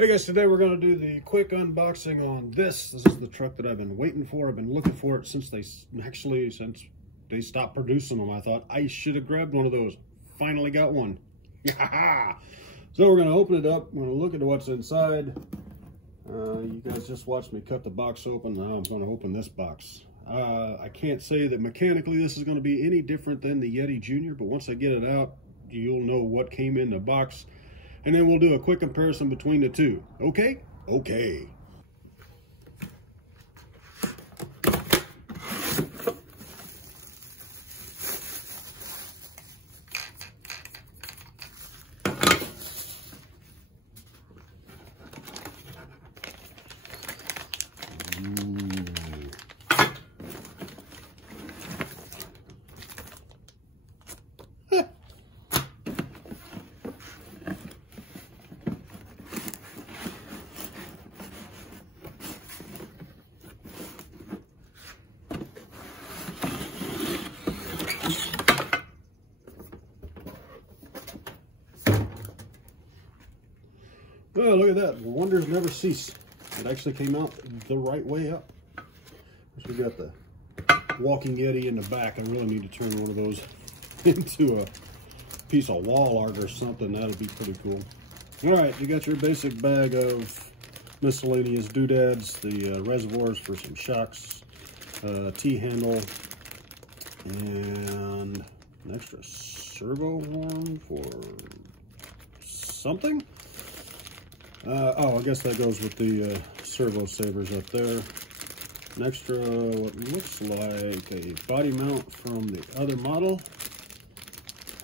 Hey guys, today we're going to do the quick unboxing on this. This is the truck that I've been waiting for. I've been looking for it since they stopped producing them. I thought I should have grabbed one of those. Finally got one. So we're going to open it up. We're going to look at what's inside. You guys just watched me cut the box open. Now I'm going to open this box. I can't say that mechanically this is going to be any different than the Yeti Junior, but once I get it out, you'll know what came in the box. And then we'll do a quick comparison between the two. Okay? Okay. Oh, look at that. Wonders never cease. It actually came out the right way up. We got the walking Yeti in the back. I really need to turn one of those into a piece of wall art or something. That'd be pretty cool. All right, you got your basic bag of miscellaneous doodads, the reservoirs for some shocks, T-handle, and an extra servo horn for something. Oh, I guess that goes with the servo savers up there. An extra, what looks like a body mount from the other model.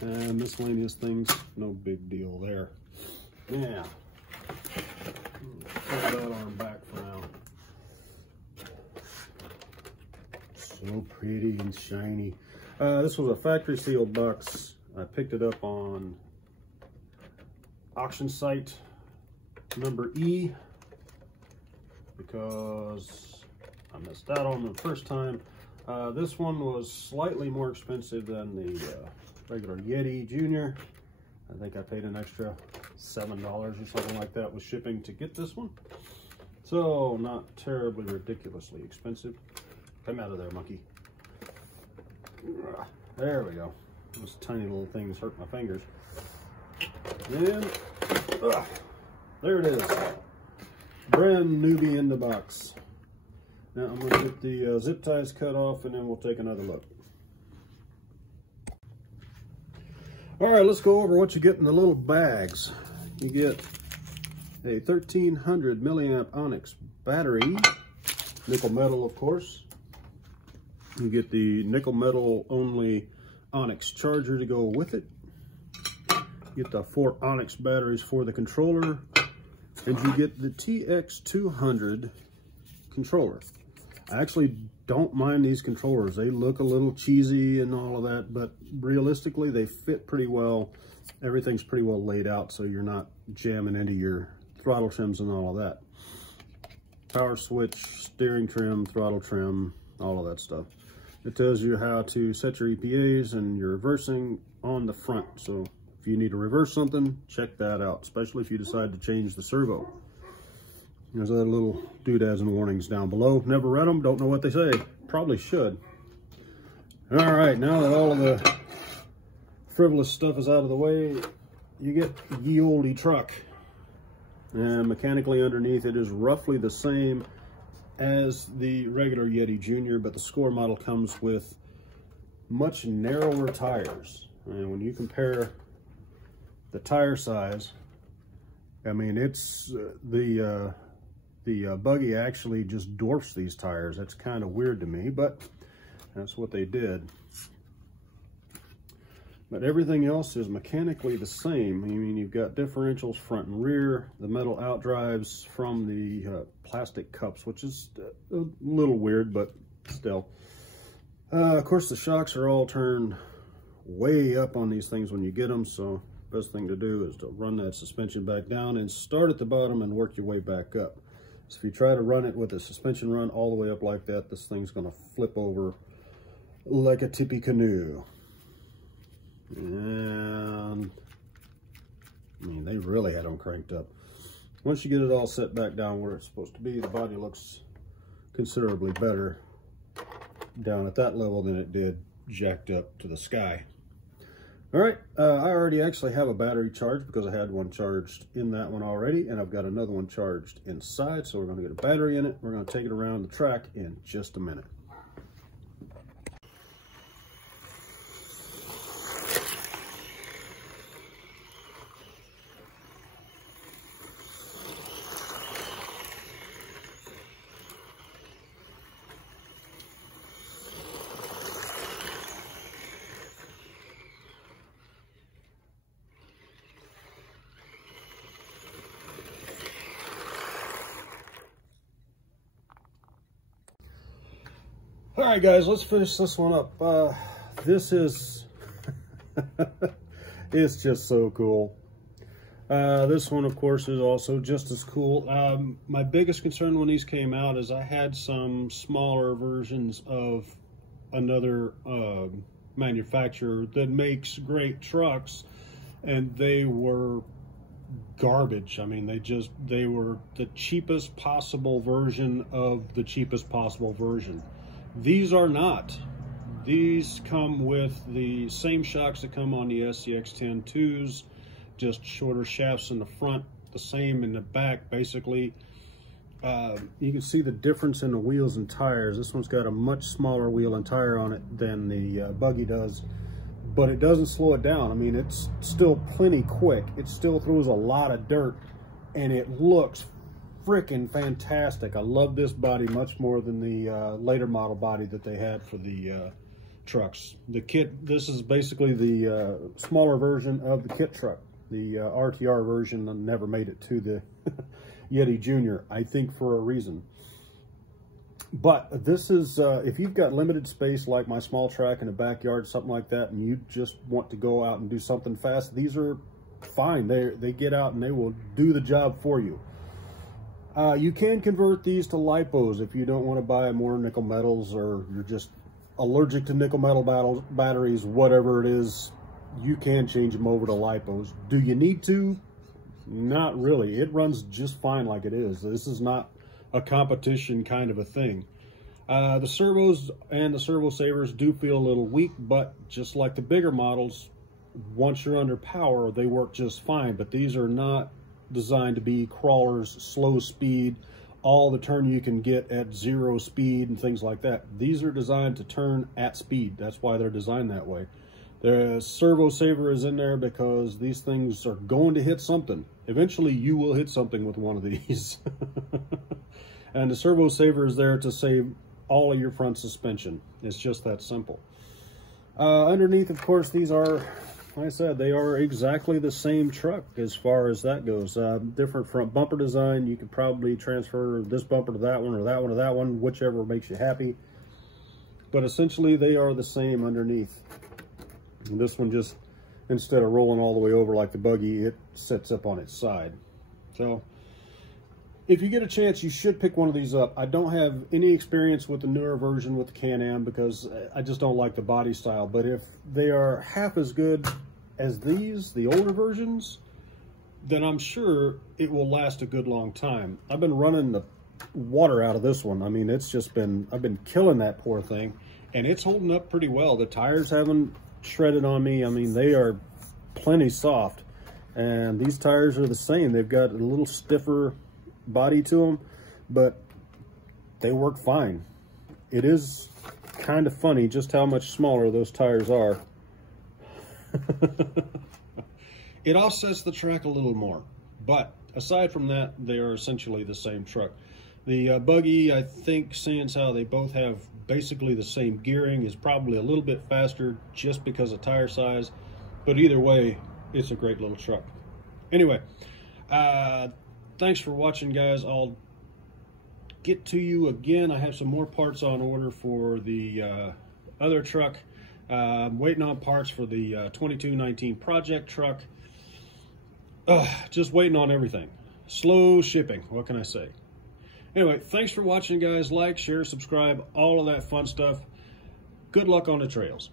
And miscellaneous things, no big deal there. Yeah. Put that on back for now. So pretty and shiny. This was a factory sealed box. I picked it up on auction site number E because I missed out on the first time. This one was slightly more expensive than the regular Yeti Junior. I think I paid an extra $7 or something like that with shipping to get this one. So not terribly ridiculously expensive. Come out of there, monkey. There we go. Those tiny little things hurt my fingers. And there it is. Brand newbie in the box. Now I'm going to get the zip ties cut off and then we'll take another look. All right, let's go over what you get in the little bags. You get a 1300 milliamp Onyx battery, nickel metal of course. You get the nickel metal only Onyx charger to go with it. You get the 4 Onyx batteries for the controller, and you get the TX200 controller. I actually don't mind these controllers. They look a little cheesy and all of that, but realistically they fit pretty well. Everything's pretty well laid out so you're not jamming into your throttle trims and all of that. Power switch, steering trim, throttle trim, all of that stuff. It tells you how to set your EPAs and your reversing on the front. So if you need to reverse something, check that out, especially if you decide to change the servo. There's other little doodads and warnings down below. Never read them, don't know what they say. Probably should. All right, now that all of the frivolous stuff is out of the way, you get ye olde truck. And mechanically underneath it is roughly the same as the regular Yeti Junior, but the Score model comes with much narrower tires. And when you compare the tire size, I mean, it's the buggy actually just dwarfs these tires. That's kind of weird to me, but that's what they did. But everything else is mechanically the same. I mean, you've got differentials front and rear, the metal outdrives from the plastic cups, which is a little weird, but still. Of course, the shocks are all turned way up on these things when you get them, so best thing to do is to run that suspension back down and start at the bottom and work your way back up. So if you try to run it with a suspension run all the way up like that, this thing's going to flip over like a tippy canoe. And I mean, they really had them cranked up. Once you get it all set back down where it's supposed to be, the body looks considerably better down at that level than it did jacked up to the sky. All right, I already actually have a battery charged because I had one charged in that one already, and I've got another one charged inside, so we're going to get a battery in it. We're going to take it around the track in just a minute. All right, guys, let's finish this one up. This is, it's just so cool. This one, of course, is also just as cool. My biggest concern when these came out is I had some smaller versions of another manufacturer that makes great trucks, and they were garbage. I mean, they were the cheapest possible version of the cheapest possible version. These are not. These come with the same shocks that come on the SCX-10-2s, just shorter shafts in the front, the same in the back, basically. You can see the difference in the wheels and tires. This one's got a much smaller wheel and tire on it than the buggy does, but it doesn't slow it down. I mean, it's still plenty quick. It still throws a lot of dirt, and it looks freaking fantastic. I love this body much more than the later model body that they had for the trucks. The kit, this is basically the smaller version of the kit truck. The RTR version never made it to the Yeti Junior, I think for a reason. But this is, if you've got limited space like my small track in a backyard, something like that, and you just want to go out and do something fast, these are fine. They get out and they will do the job for you. You can convert these to lipos if you don't want to buy more nickel metals, or you're just allergic to nickel metal batteries, whatever it is. You can change them over to lipos. Do you need to? Not really. It runs just fine like it is. This is not a competition kind of a thing. The servos and the servo savers do feel a little weak, but just like the bigger models, once you're under power, they work just fine. But these are not designed to be crawlers, slow speed, all the turn you can get at 0 speed and things like that. These are designed to turn at speed. That's why they're designed that way. The servo saver is in there because these things are going to hit something. Eventually you will hit something with one of these. And the servo saver is there to save all of your front suspension. It's just that simple. Underneath, of course, these are, like I said, they are exactly the same truck as far as that goes. Different front bumper design. You could probably transfer this bumper to that one, or that one to that one, whichever makes you happy. But essentially, they are the same underneath. And this one just, instead of rolling all the way over like the buggy, it sits up on its side. So, if you get a chance, you should pick one of these up. I don't have any experience with the newer version with the Can-Am because I just don't like the body style. But if they are half as good as these, the older versions, then I'm sure it will last a good long time. I've been running the water out of this one. I mean, it's just been, I've been killing that poor thing, and it's holding up pretty well. The tires haven't shredded on me. I mean, they are plenty soft, and these tires are the same. They've got a little stiffer body to them, but they work fine. It is kind of funny just how much smaller those tires are. It offsets the track a little more, but aside from that, they are essentially the same truck. The buggy, I think, seeing how they both have basically the same gearing, is probably a little bit faster just because of tire size, but either way, it's a great little truck. Anyway, thanks for watching, guys. I'll get to you again. I have some more parts on order for the other truck. I'm waiting on parts for the 2219 project truck. Just waiting on everything. Slow shipping, what can I say? Anyway, thanks for watching, guys. Like, share, subscribe, all of that fun stuff. Good luck on the trails.